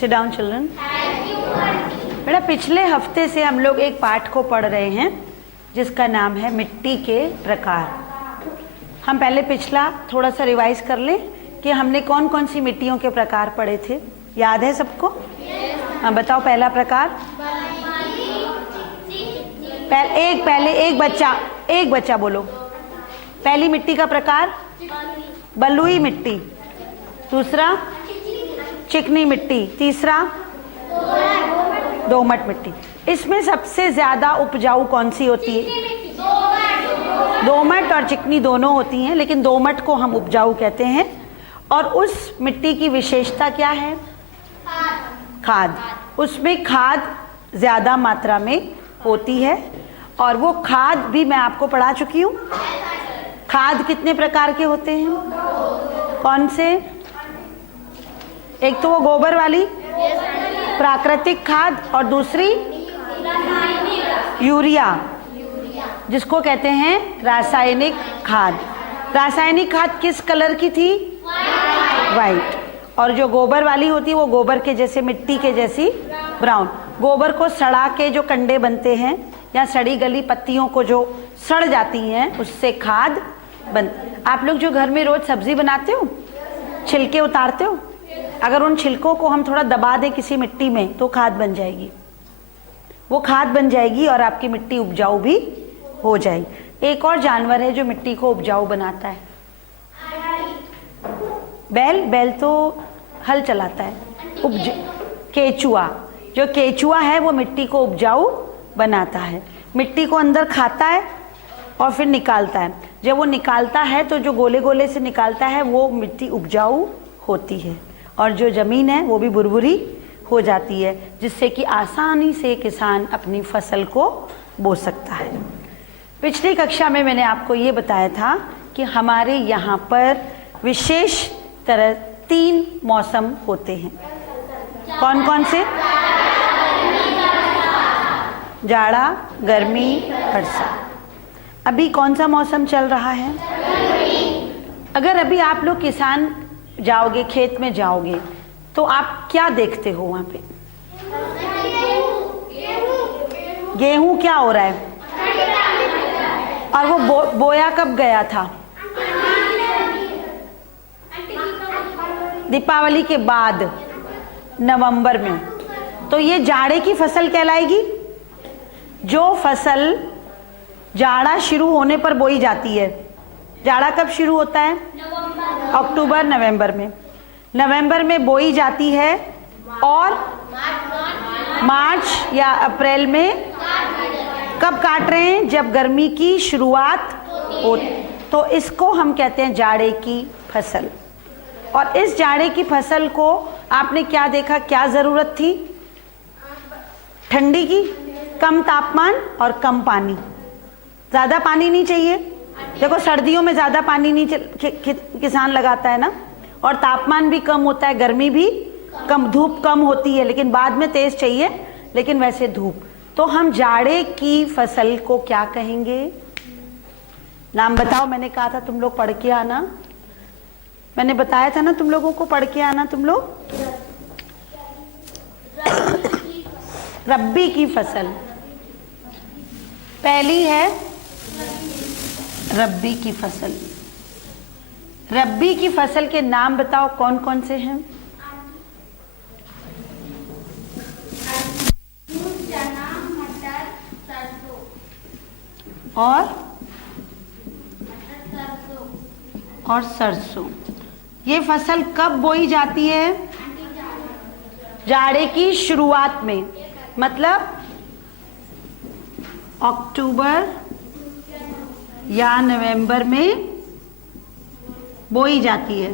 Sit down children. बेटा पिछले हफ्ते से हम लोग एक पाठ को पढ़ रहे हैं जिसका नाम है मिट्टी के प्रकार। हम पहले पिछला थोड़ा सा रिवाइज कर लें कि हमने कौन कौन सी मिट्टियों के प्रकार पढ़े थे, याद है सबको? हाँ बताओ, पहला प्रकार। पहले एक बच्चा बोलो। पहली मिट्टी का प्रकार बलुई मिट्टी, दूसरा चिकनी मिट्टी, तीसरा दोमट मिट्टी। इसमें सबसे ज्यादा उपजाऊ कौन सी होती है? दोमट और चिकनी दोनों होती हैं, लेकिन दोमट को हम उपजाऊ कहते हैं। और उस मिट्टी की विशेषता क्या है? खाद। उसमें खाद ज्यादा मात्रा में होती है और वो खाद भी मैं आपको पढ़ा चुकी हूँ। खाद कितने प्रकार के होते हैं? कौन से? एक तो वो गोबर वाली प्राकृतिक खाद और दूसरी यूरिया, जिसको कहते हैं रासायनिक खाद। रासायनिक खाद किस कलर की थी? वाइट। और जो गोबर वाली होती है वो गोबर के जैसे, मिट्टी के जैसी ब्राउन। गोबर को सड़ा के जो कंडे बनते हैं या सड़ी गली पत्तियों को जो सड़ जाती हैं उससे खाद बन। आप लोग जो घर में रोज सब्जी बनाते हो, छिलके उतारते हो, अगर उन छिलकों को हम थोड़ा दबा दें किसी मिट्टी में तो खाद बन जाएगी। वो खाद बन जाएगी और आपकी मिट्टी उपजाऊ भी हो जाएगी। एक और जानवर है जो मिट्टी को उपजाऊ बनाता है, बैल। बैल तो हल चलाता है। केचुआ, जो केचुआ है वो मिट्टी को उपजाऊ बनाता है। मिट्टी को अंदर खाता है और फिर निकालता है। जब वो निकालता है तो जो गोले गोले से निकालता है वो मिट्टी उपजाऊ होती है और जो जमीन है वो भी भुरभुरी हो जाती है, जिससे कि आसानी से किसान अपनी फसल को बो सकता है। पिछली कक्षा में मैंने आपको ये बताया था कि हमारे यहाँ पर विशेष तरह 3 मौसम होते हैं। कौन कौन से? जाड़ा, गर्मी, वर्षा। अभी कौन सा मौसम चल रहा है? अगर अभी आप लोग किसान जाओगे, खेत में जाओगे, तो आप क्या देखते हो वहां पे? गेहूं क्या हो रहा है? और वो बोया कब गया था? दीपावली के बाद, नवंबर में। तो ये जाड़े की फसल कहलाएगी। जो फसल जाड़ा शुरू होने पर बोई जाती है। जाड़ा कब शुरू होता है? अक्टूबर नवंबर में। नवंबर में बोई जाती है और मार्च या अप्रैल में कब काट रहे हैं? जब गर्मी की शुरुआत हो। तो इसको हम कहते हैं जाड़े की फसल। और इस जाड़े की फसल को आपने क्या देखा, क्या जरूरत थी? ठंडी की, कम तापमान और कम पानी। ज्यादा पानी नहीं चाहिए। देखो सर्दियों में ज्यादा पानी नहीं किसान लगाता है ना, और तापमान भी कम होता है, गर्मी भी कम, धूप कम होती है, लेकिन बाद में तेज चाहिए, लेकिन वैसे धूप। तो हम जाड़े की फसल को क्या कहेंगे? नाम बताओ। मैंने कहा था तुम लोग पढ़ के आना, मैंने बताया था ना तुम लोगों को पढ़ के आना तुम लोग। रब्बी की फसल पहली है, रब्बी की फसल। रब्बी की फसल के नाम बताओ कौन कौन से हैं? चना, मटर, सरसों। और सरसों। ये फसल कब बोई जाती है? जाड़े की शुरुआत में, मतलब अक्टूबर या नवंबर में बोई जाती है।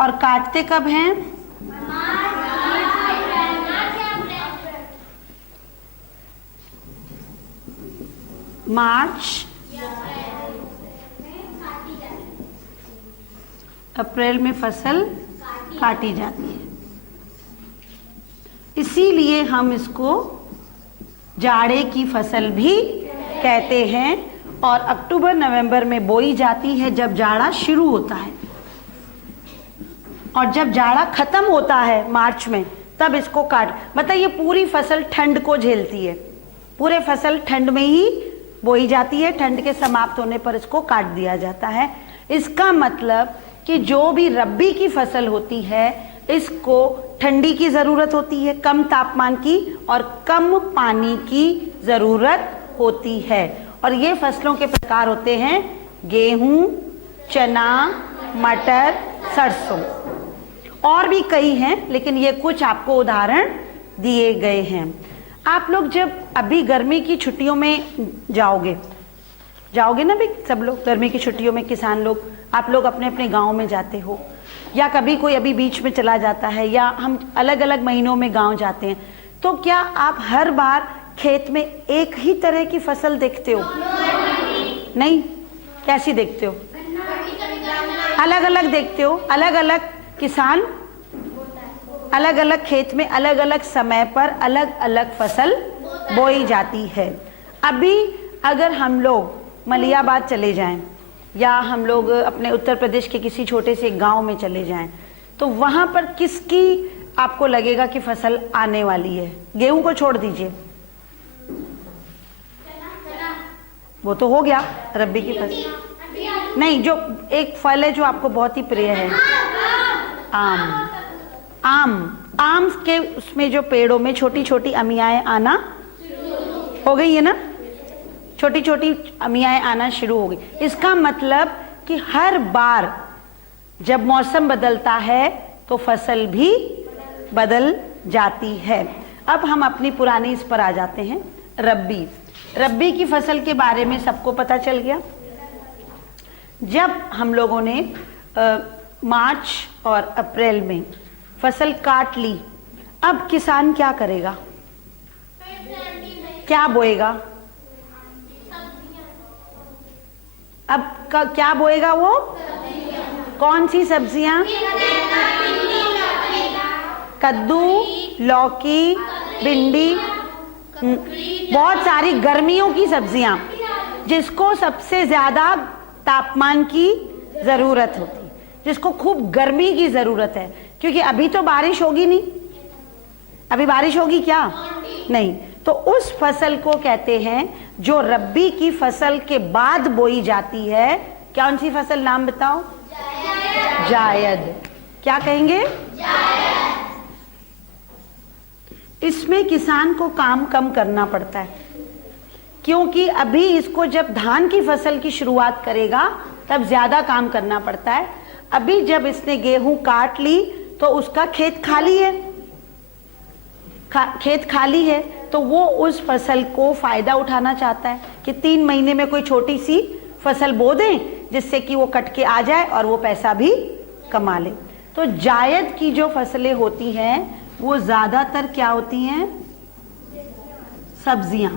और काटते कब हैं? मार्च, अप्रैल में फसल काटी जाती है। इसीलिए हम इसको जाड़े की फसल भी कहते हैं और अक्टूबर नवंबर में बोई जाती है जब जाड़ा शुरू होता है। और जब जाड़ा खत्म होता है मार्च में, तब इसको काट, मतलब ये पूरी फसल ठंड को झेलती है, पूरे फसल ठंड में ही बोई जाती है, ठंड के समाप्त होने पर इसको काट दिया जाता है। इसका मतलब कि जो भी रब्बी की फसल होती है इसको ठंडी की जरूरत होती है, कम तापमान की और कम पानी की जरूरत होती है। और ये फसलों के प्रकार होते हैं गेहूं, चना, मटर, सरसों, और भी कई हैं, लेकिन ये कुछ आपको उदाहरण दिए गए हैं। आप लोग जब अभी गर्मी की छुट्टियों में जाओगे ना भाई, सब लोग गर्मी की छुट्टियों में, किसान लोग, आप लोग अपने अपने गांव में जाते हो, या कभी कोई अभी बीच में चला जाता है, या हम अलग अलग महीनों में गांव जाते हैं, तो क्या आप हर बार खेत में एक ही तरह की फसल देखते हो? नहीं। कैसी देखते हो? अलग अलग देखते हो। अलग अलग किसान अलग अलग खेत में अलग अलग समय पर अलग अलग फसल बोई जाती है। अभी अगर हम लोग मलियाबाद चले जाएं, या हम लोग अपने उत्तर प्रदेश के किसी छोटे से गांव में चले जाएं, तो वहां पर किसकी आपको लगेगा कि फसल आने वाली है? गेहूं को छोड़ दीजिए, वो तो हो गया रब्बी की फसल। नहीं, जो एक फल है जो आपको बहुत ही प्रिय है, आम। आम के उसमें जो पेड़ों में छोटी छोटी अमियाएं आना हो गई है ना, छोटी छोटी अमियाएं आना शुरू हो गई। इसका मतलब कि हर बार जब मौसम बदलता है तो फसल भी बदल जाती है। अब हम अपनी पुरानी इस पर आ जाते हैं, रब्बी की फसल के बारे में सबको पता चल गया। जब हम लोगों ने मार्च और अप्रैल में फसल काट ली, अब किसान क्या करेगा? क्या बोएगा? अब क्या बोएगा वो? कौन सी सब्जियां? कद्दू, लौकी, भिंडी, बहुत सारी गर्मियों की सब्जियां, जिसको सबसे ज्यादा तापमान की जरूरत होती है, जिसको खूब गर्मी की जरूरत है, क्योंकि अभी तो बारिश होगी नहीं। अभी बारिश होगी क्या? नहीं। तो उस फसल को कहते हैं जो रब्बी की फसल के बाद बोई जाती है। कौन सी फसल? नाम बताओ। जायद। क्या कहेंगे? इसमें किसान को काम कम करना पड़ता है, क्योंकि अभी इसको जब धान की फसल की शुरुआत करेगा तब ज्यादा काम करना पड़ता है। अभी जब इसने गेहूं काट ली तो उसका खेत खाली है, खेत खाली है, तो वो उस फसल को फायदा उठाना चाहता है कि 3 महीने में कोई छोटी सी फसल बो दें, जिससे कि वो कट के आ जाए और वो पैसा भी कमा ले। तो जायद की जो फसलें होती हैं वो ज्यादातर क्या होती हैं? सब्जियां।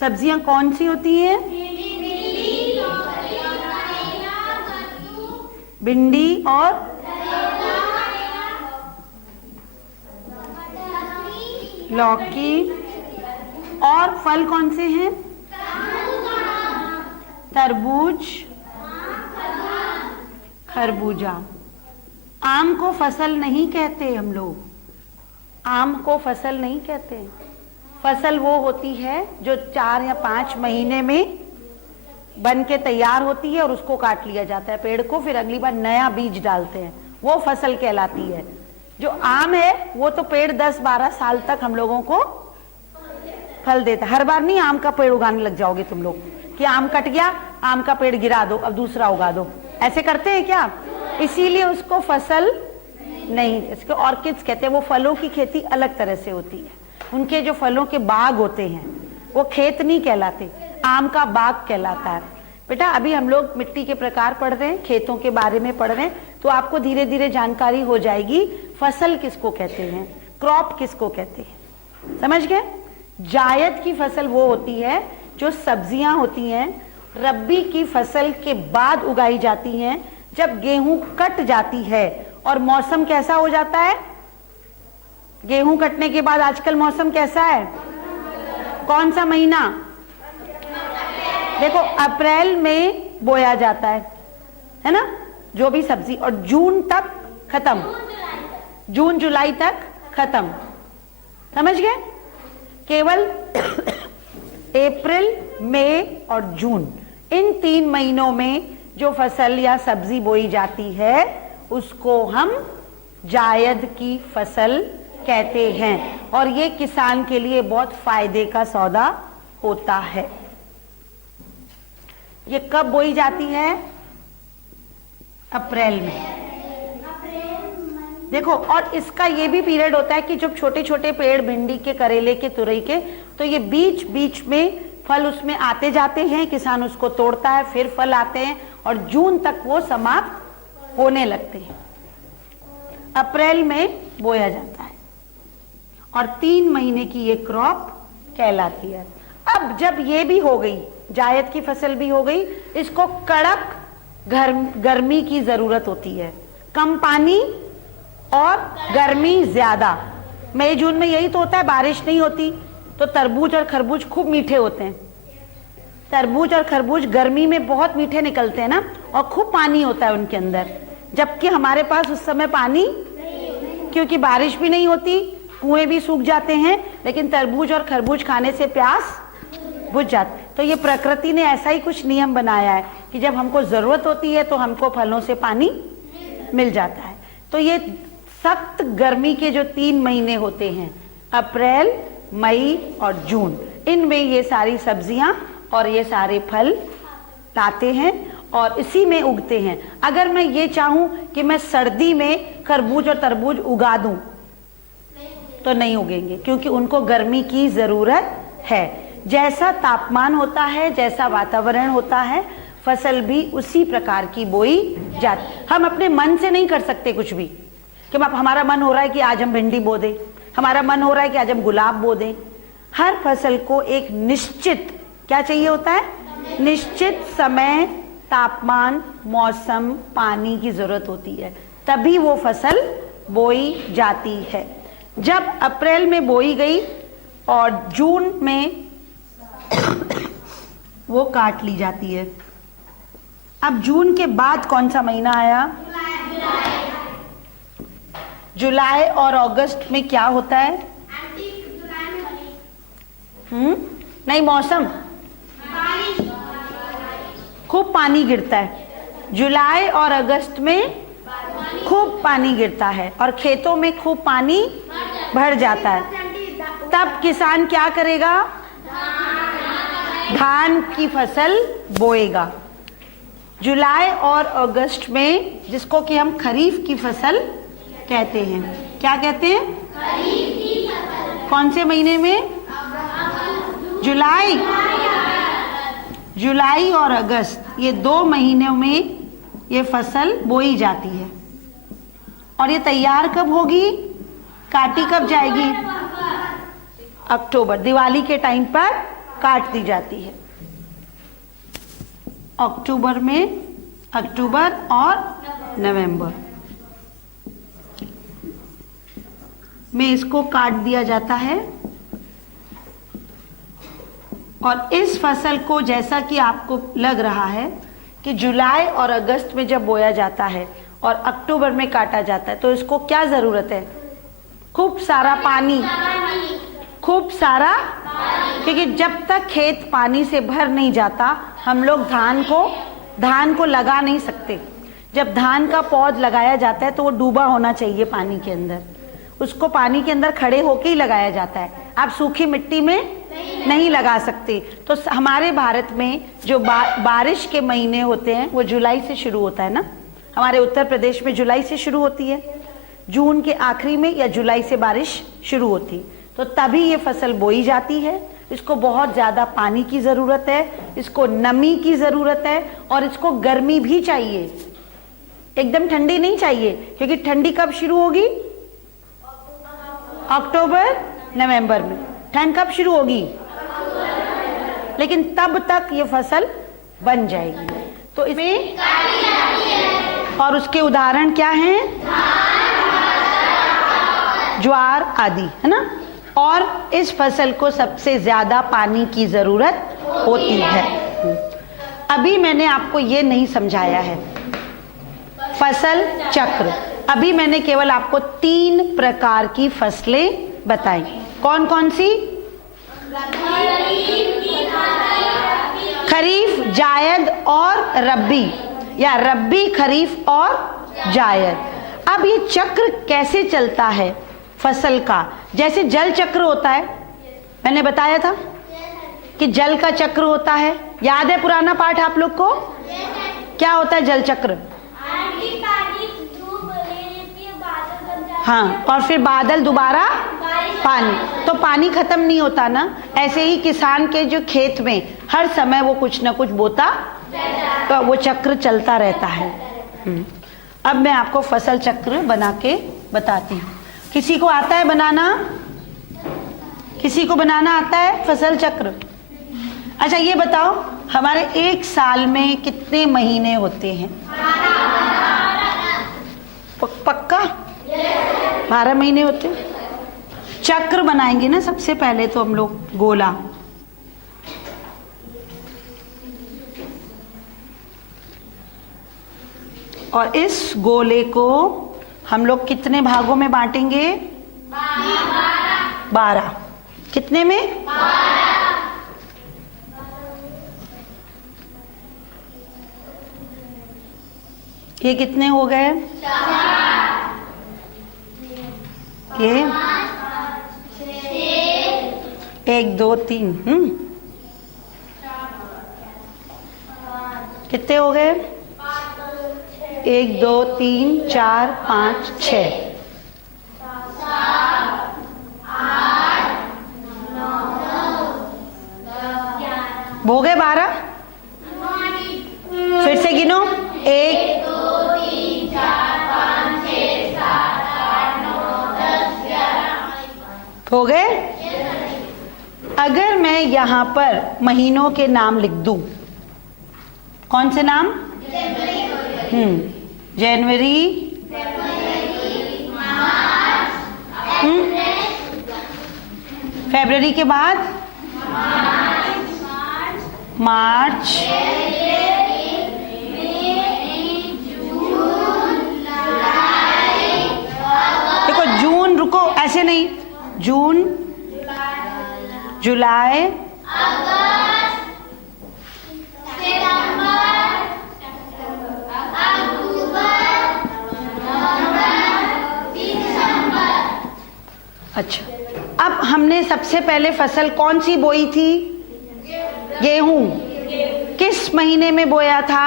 सब्जियां कौन सी होती हैं? भिंडी और लौकी। और फल कौन से हैं? तरबूज, खरबूजा। आम को फसल नहीं कहते हम लोग, आम को फसल नहीं कहते। फसल वो होती है जो 4 या 5 महीने में बन के तैयार होती है और उसको काट लिया जाता है पेड़ को, फिर अगली बार नया बीज डालते हैं, वो फसल कहलाती है। जो आम है वो तो पेड़ 10-12 साल तक हम लोगों को फल देता है। हर बार नहीं आम का पेड़ उगाने लग जाओगे तुम लोग कि आम कट गया, आम का पेड़ गिरा दो, अब दूसरा उगा दो, ऐसे करते हैं क्या? इसीलिए उसको फसल नहीं, इसको ऑर्किड्स कहते हैं। वो फलों की खेती अलग तरह से होती है, उनके जो फलों के बाग होते हैं वो खेत नहीं कहलाते, आम का बाग कहलाता है। बेटा अभी हम लोग मिट्टी के प्रकार पढ़ रहे हैं, खेतों के बारे में पढ़ रहे हैं, तो आपको धीरे धीरे जानकारी हो जाएगी फसल किसको कहते हैं, क्रॉप किसको कहते हैं। समझ गए? जायद की फसल वो होती है जो सब्जियां होती हैं, रब्बी की फसल के बाद उगाई जाती हैं। जब गेहूं कट जाती है और मौसम कैसा हो जाता है? गेहूं कटने के बाद आजकल मौसम कैसा है? कौन सा महीना? देखो अप्रैल में बोया जाता है ना? जो भी सब्जी, और जून तक खत्म, जून जुलाई तक खत्म, समझ गए? केवल अप्रैल, मई और जून, इन 3 महीनों में जो फसल या सब्जी बोई जाती है उसको हम जायद की फसल कहते हैं, और ये किसान के लिए बहुत फायदे का सौदा होता है। ये कब बोई जाती है? अप्रैल में। देखो, और इसका ये भी पीरियड होता है कि जब छोटे छोटे पेड़ भिंडी के, करेले के, तुरई के, तो ये बीच बीच में फल उसमें आते जाते हैं, किसान उसको तोड़ता है, फिर फल आते हैं और जून तक वो समाप्त होने लगते हैं। अप्रैल में बोया जाता है और 3 महीने की ये क्रॉप कहलाती है। अब जब ये भी हो गई, जायद की फसल भी हो गई, इसको कड़क गर्मी की जरूरत होती है, कम पानी और गर्मी ज्यादा। मई जून में यही तो होता है, बारिश नहीं होती तो तरबूज और खरबूज खूब मीठे होते हैं। तरबूज और खरबूज गर्मी में बहुत मीठे निकलते हैं ना, और खूब पानी होता है उनके अंदर, जबकि हमारे पास उस समय पानी, क्योंकि बारिश भी नहीं होती, कुएं भी सूख जाते हैं, लेकिन तरबूज और खरबूज खाने से प्यास बुझ जाती। तो ये प्रकृति ने ऐसा ही कुछ नियम बनाया है कि जब हमको जरूरत होती है तो हमको फलों से पानी मिल जाता है। तो ये सख्त गर्मी के जो 3 महीने होते हैं, अप्रैल, मई और जून, इनमें ये सारी सब्जियां और ये सारे फल लाते हैं और इसी में उगते हैं। अगर मैं ये चाहूं कि मैं सर्दी में खरबूज और तरबूज उगा दूं तो नहीं उगेंगे, क्योंकि उनको गर्मी की जरूरत है। जैसा तापमान होता है, जैसा वातावरण होता है, फसल भी उसी प्रकार की बोई जाती। हम अपने मन से नहीं कर सकते कुछ भी, कि हमारा मन हो रहा है कि आज हम भिंडी बो दें, हमारा मन हो रहा है कि आज हम गुलाब बो दें। हर फसल को एक निश्चित क्या चाहिए होता है? निश्चित समय, तापमान, मौसम, पानी की जरूरत होती है, तभी वो फसल बोई जाती है। जब अप्रैल में बोई गई और जून में वो काट ली जाती है। अब जून के बाद कौन सा महीना आया? जुलाई और अगस्त में क्या होता है? नहीं, मौसम, खूब पानी गिरता है। जुलाई और अगस्त में खूब पानी गिरता है और खेतों में खूब पानी भर जाता है। तब किसान क्या करेगा? धान की फसल बोएगा। जुलाई और अगस्त में, जिसको कि हम खरीफ की फसल कहते हैं, क्या कहते हैं? खरीफ की फसल। कौन से महीने में? जुलाई और अगस्त, ये 2 महीनों में ये फसल बोई जाती है। और ये तैयार कब होगी? काटी कब जाएगी? अक्टूबर, दिवाली के टाइम पर काट दी जाती है। अक्टूबर में, अक्टूबर और नवंबर में इसको काट दिया जाता है। और इस फसल को, जैसा कि आपको लग रहा है कि जुलाई और अगस्त में जब बोया जाता है और अक्टूबर में काटा जाता है, तो इसको क्या जरूरत है? खूब सारा पानी, खूब सारा, क्योंकि जब तक खेत पानी से भर नहीं जाता हम लोग धान को लगा नहीं सकते। जब धान का पौध लगाया जाता है तो वो डूबा होना चाहिए पानी के अंदर, उसको पानी के अंदर खड़े होके ही लगाया जाता है। आप सूखी मिट्टी में नहीं लगा सकते। तो हमारे भारत में जो बारिश के महीने होते हैं वो जुलाई से शुरू होता है ना, हमारे उत्तर प्रदेश में जुलाई से शुरू होती है, जून के आखिरी में या जुलाई से बारिश शुरू होती है। तो तभी ये फसल बोई जाती है। इसको बहुत ज़्यादा पानी की ज़रूरत है, इसको नमी की ज़रूरत है और इसको गर्मी भी चाहिए, एकदम ठंडी नहीं चाहिए, क्योंकि ठंडी कब शुरू होगी? अक्टूबर नवंबर में। ठंड कब शुरू होगी? लेकिन तब तक ये फसल बन जाएगी। तो इसमें और उसके उदाहरण क्या हैं? ज्वार आदि, है ना। और इस फसल को सबसे ज्यादा पानी की जरूरत होती है। अभी मैंने आपको ये नहीं समझाया है फसल चक्र। अभी मैंने केवल आपको 3 प्रकार की फसलें बताई। कौन कौन सी? खरीफ, जायद और रब्बी, या रब्बी, खरीफ और जायद। अब ये चक्र कैसे चलता है फसल का? जैसे जल चक्र होता है, मैंने बताया था कि जल का चक्र होता है। याद है पुराना पाठ आप लोग को? क्या होता है जल चक्र? हाँ, और फिर बादल, दोबारा पानी। तो पानी खत्म नहीं होता ना, ऐसे ही किसान के जो खेत में हर समय वो कुछ ना कुछ बोता, तो वो चक्र चलता रहता है। अब मैं आपको फसल चक्र बना के बताती हूँ। किसी को आता है बनाना? किसी को बनाना आता है फसल चक्र? अच्छा ये बताओ, हमारे एक साल में कितने महीने होते हैं? पक्का? 12 महीने होते हैं। चक्र बनाएंगे ना सबसे पहले तो हम लोग गोला। और इस गोले को हम लोग कितने भागों में बांटेंगे? 12। कितने में? 12। ये कितने हो गए? 4। ये 1 2 3 कितने हो गए? 1 2 3 4 5 6। 8 9 हो गए 12। फिर से गिनो। 1 2 3 4 5 6 7 8 9 10 11 हो गए। अगर मैं यहाँ पर महीनों के नाम लिख दूं, कौन से नाम? जनवरी, फरवरी के बाद मार्च, देखो जून, रुको ऐसे नहीं, जून, जुलाई, अच्छा अब हमने सबसे पहले फसल कौन सी बोई थी? गेहूं। किस महीने में बोया था?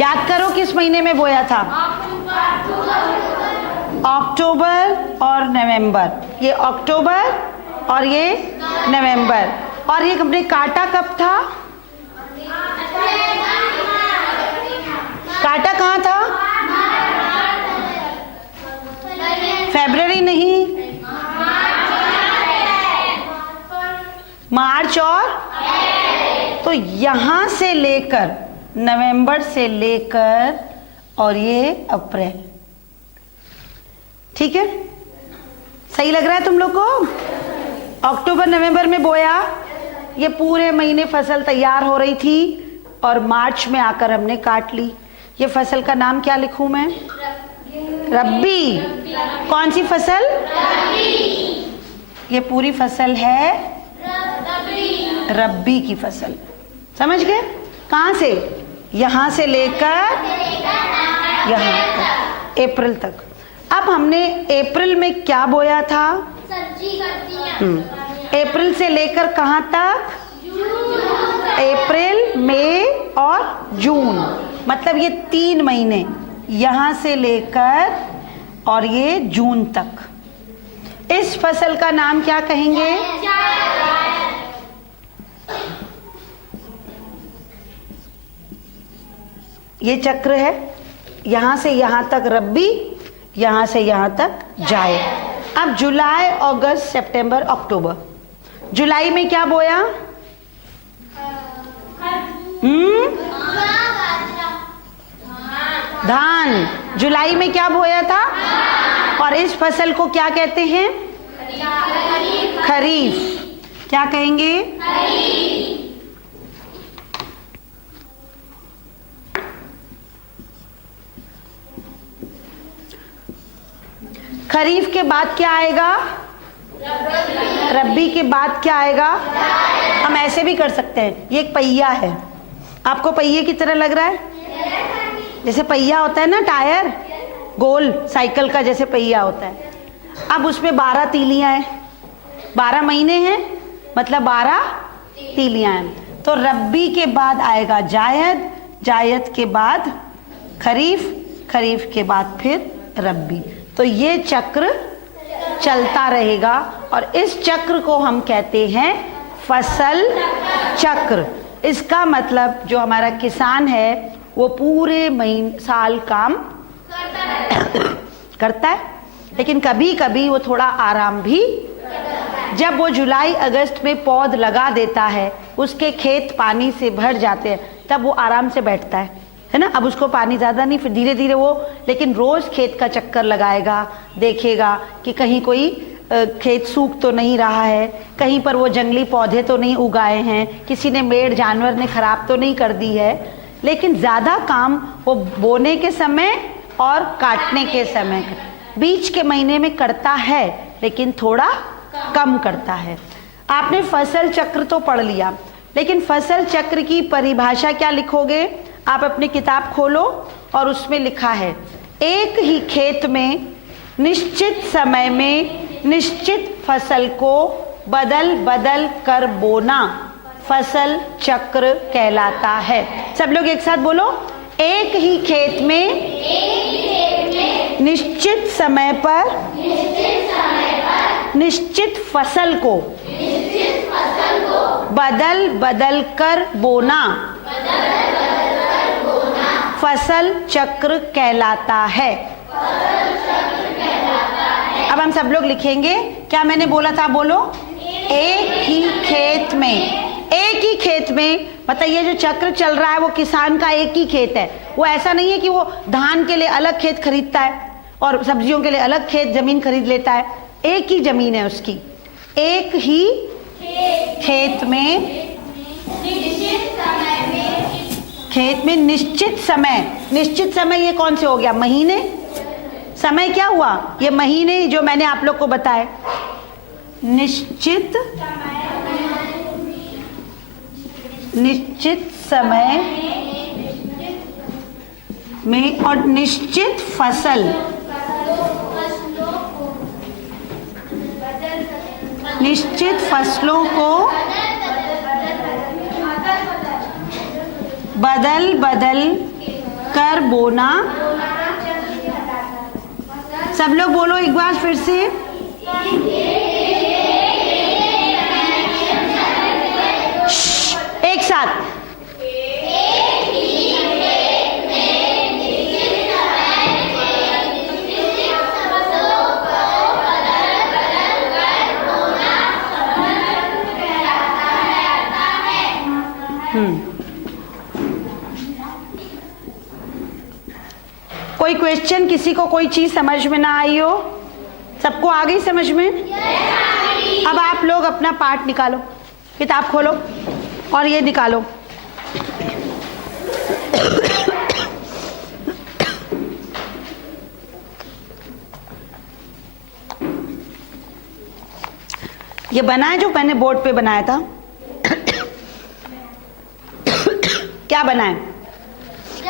याद करो किस महीने में बोया था? अक्टूबर और नवंबर। ये अक्टूबर और ये नवंबर। और ये हमने काटा कब था? काटा कहाँ था? फरवरी नहीं, मार्च और तो यहां से लेकर नवंबर से लेकर और ये अप्रैल। ठीक है, सही लग रहा है तुम लोग को? अक्टूबर नवंबर में बोया, ये पूरे महीने फसल तैयार हो रही थी और मार्च में आकर हमने काट ली। ये फसल का नाम क्या लिखूं मैं? रब्बी। कौन सी फसल? रब्बी। ये पूरी फसल है रब्बी की फसल। समझ गए? कहां से? यहां से लेकर यहां तक, अप्रैल तक। अब हमने अप्रैल में क्या बोया था? सब्जी करती हैं। अप्रैल से लेकर कहां तक? अप्रैल, मई और जून। मतलब ये 3 महीने, यहां से लेकर और ये जून तक। इस फसल का नाम क्या कहेंगे? ये चक्र है, यहां से यहां तक रब्बी, यहां से यहां तक जायद। अब जुलाई, अगस्त, सितंबर, अक्टूबर। जुलाई में क्या बोया? धान। जुलाई में क्या बोया था? और इस फसल को क्या कहते हैं? खरीफ। क्या कहेंगे? खरीफ के बाद क्या आएगा? रब्बी के बाद क्या आएगा? हम ऐसे भी कर सकते हैं, ये एक पहिया है, आपको पहिए की तरह लग रहा है? जैसे पहिया होता है ना, टायर गोल साइकिल का जैसे पहिया होता है। अब उसमें 12 तीलियां हैं, 12 महीने हैं, मतलब 12 तीलियां हैं। तो रब्बी के बाद आएगा जायद, जायद के बाद खरीफ, खरीफ के बाद फिर रब्बी। तो ये चक्र चलता रहेगा और इस चक्र को हम कहते हैं फसल चक्र। इसका मतलब जो हमारा किसान है वो पूरे साल काम करता है, लेकिन कभी कभी वो थोड़ा आराम भी, जब वो जुलाई अगस्त में पौध लगा देता है, उसके खेत पानी से भर जाते हैं, तब वो आराम से बैठता है ना। अब उसको पानी ज़्यादा नहीं, फिर धीरे धीरे वो, लेकिन रोज़ खेत का चक्कर लगाएगा, देखेगा कि कहीं कोई खेत सूख तो नहीं रहा है, कहीं पर वो जंगली पौधे तो नहीं उगाए हैं, किसी ने मेड़ जानवर ने खराब तो नहीं कर दी है। लेकिन ज़्यादा काम वो बोने के समय और काटने के समय, बीच के महीने में करता है, लेकिन थोड़ा कम करता है। आपने फसल चक्र तो पढ़ लिया, लेकिन फसल चक्र की परिभाषा क्या लिखोगे? आप अपनी किताब खोलो और उसमें लिखा है, एक ही खेत में निश्चित समय में निश्चित फसल को बदल बदल कर बोना फसल चक्र कहलाता है। सब लोग एक साथ बोलो, एक ही खेत में निश्चित समय पर निश्चित फसल को बदल बदल कर बोना फसल चक्र कहलाता है। अब हम सब लोग लिखेंगे, क्या मैंने बोला था? बोलो, एक ही खेत में, एक ही खेत में, मतलब ये जो चक्र चल रहा है वो किसान का एक ही खेत है। वो ऐसा नहीं है कि वो धान के लिए अलग खेत खरीदता है और सब्जियों के लिए अलग खेत जमीन खरीद लेता है, एक ही जमीन है उसकी। एक ही खेत में निश्चित समय, निश्चित समय ये कौन से हो गया? महीने। समय क्या हुआ? ये महीने जो मैंने आप लोग को बताए, निश्चित समय में और निश्चित फसल, निश्चित फसलों को बदल बदल कर बोना। सब लोग बोलो एक बार फिर से, एक साथ। कोई क्वेश्चन, किसी को कोई चीज समझ में ना आई हो? सबको आ गई समझ में? अब आप लोग अपना पाठ निकालो, किताब खोलो और ये निकालो। ये बनाए जो मैंने बोर्ड पे बनाया था, क्या बनाए?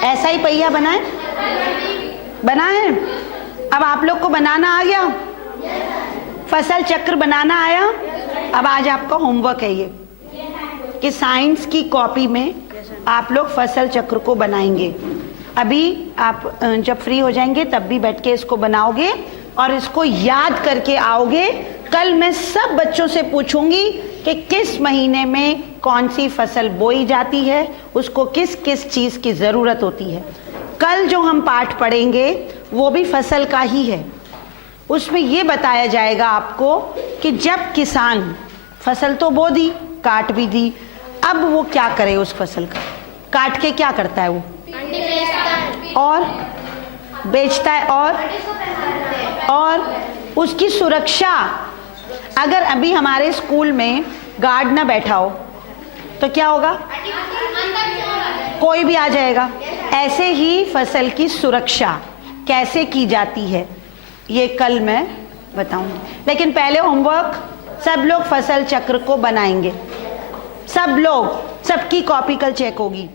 ऐसा ही पहिया बनाए? बना है? अब आप लोग को बनाना आ गया? फसल चक्र बनाना आया? अब आज आपका होमवर्क है ये कि साइंस की कॉपी में आप लोग फसल चक्र को बनाएंगे। अभी आप जब फ्री हो जाएंगे तब भी बैठ के इसको बनाओगे और इसको याद करके आओगे। कल मैं सब बच्चों से पूछूंगी कि किस महीने में कौन सी फसल बोई जाती है, उसको किस किस चीज की जरूरत होती है। कल जो हम पाठ पढ़ेंगे वो भी फसल का ही है। उसमें ये बताया जाएगा आपको कि जब किसान फसल तो बो दी, काट भी दी, अब वो क्या करे उस फसल का? काट के क्या करता है वो? और बेचता है और उसकी सुरक्षा। अगर अभी हमारे स्कूल में गार्ड ना बैठा हो तो क्या होगा? कोई भी आ जाएगा। ऐसे ही फसल की सुरक्षा कैसे की जाती है ये कल मैं बताऊंगी, लेकिन पहले होमवर्क सब लोग फसल चक्र को बनाएंगे। सब लोग, सबकी कॉपी कल चेक होगी।